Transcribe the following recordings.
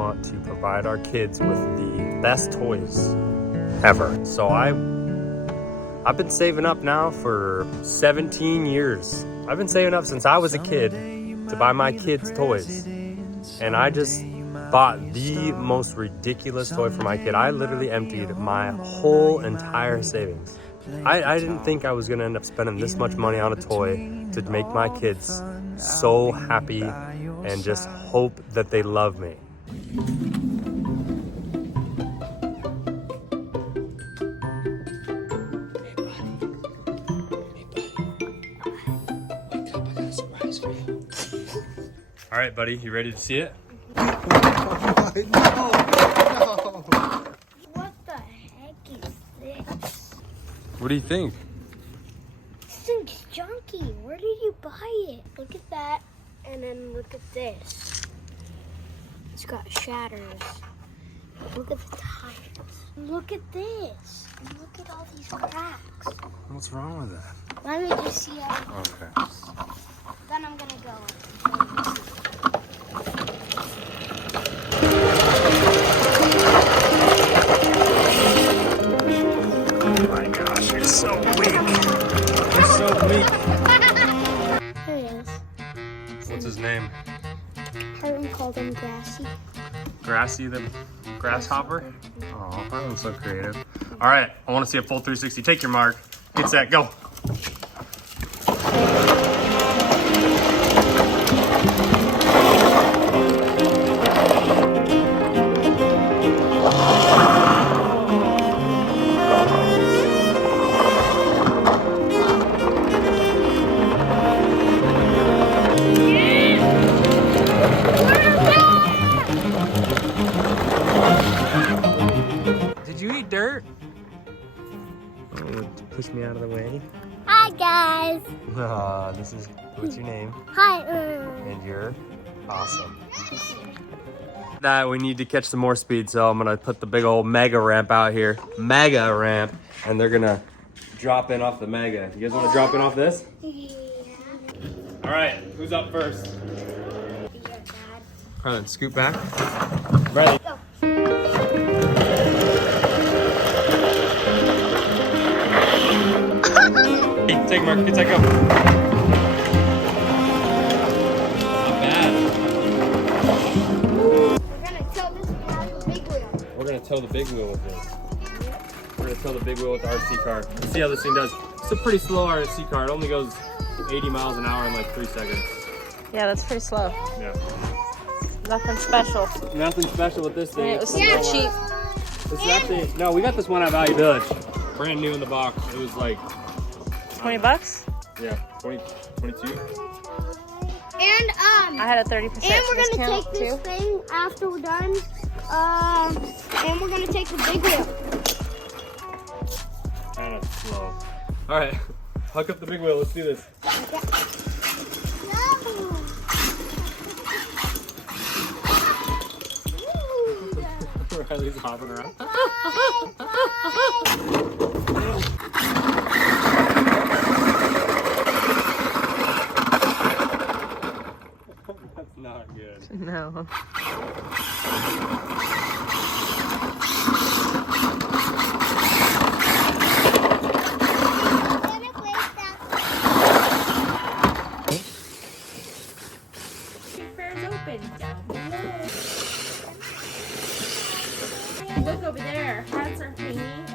want to provide our kids with the best toys ever. So I've been saving up now for 17 years. I've been saving up since I was a kid to buy my kids toys. And I just bought the most ridiculous toy for my kid. I literally emptied my whole entire savings. I didn't think I was gonna end up spending this much money on a toy to make my kids so happy and just hope that they love me. All right, buddy, you ready to see it? No. What the heck is this? What do you think? This thing's junky. Where did you buy it? Look at that, and then look at this. It's got shatters. Look at the tires. Look at this. And look at all these cracks. What's wrong with that? Let me just see how it Okay. goes. Then I'm gonna go. Oh my gosh, you're so weak. You're so weak. Here he is. What's his name? Harlan called him Grassy. Grassy the grasshopper? Oh, Harlan's so creative. All right, I want to see a full 360. Take your mark. Get set, go. Did you eat dirt? Oh, push me out of the way. Hi guys. This is, what's your name? Hi. And you're awesome. That we need to catch some more speed, so I'm gonna put the big old mega ramp out here. Mega ramp. And they're gonna drop in off the mega. You guys wanna drop in off this? Yeah. All right, who's up first? Your dad. Harlan, scoot back. Riley. Go. Hey, take Mark, get that go. Not bad. We're gonna tow this one out the big wheel. We're gonna tow the big wheel with this. We're gonna tow the big wheel with the RC car. Let's see how this thing does. It's a pretty slow RC car. It only goes 80 miles an hour in like 3 seconds. Yeah, that's pretty slow. Yeah. Nothing special. Nothing special with this thing. It was Yeah. super cheap. This is actually, no, we got this one at Value Village. Brand new in the box. It was like, $20? yeah, 20, 22. And I had a 30% and we're gonna discount take this too. thing after we're done. And we're gonna take the big wheel. Kind of slow. All right, hook up the big wheel. Let's do this. Riley's hopping around. That's not good. No. Fair's open down below. Look over there. Hats are hanging.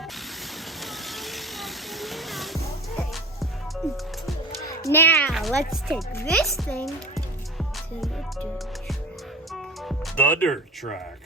Now let's take this thing to the dirt track. The dirt track.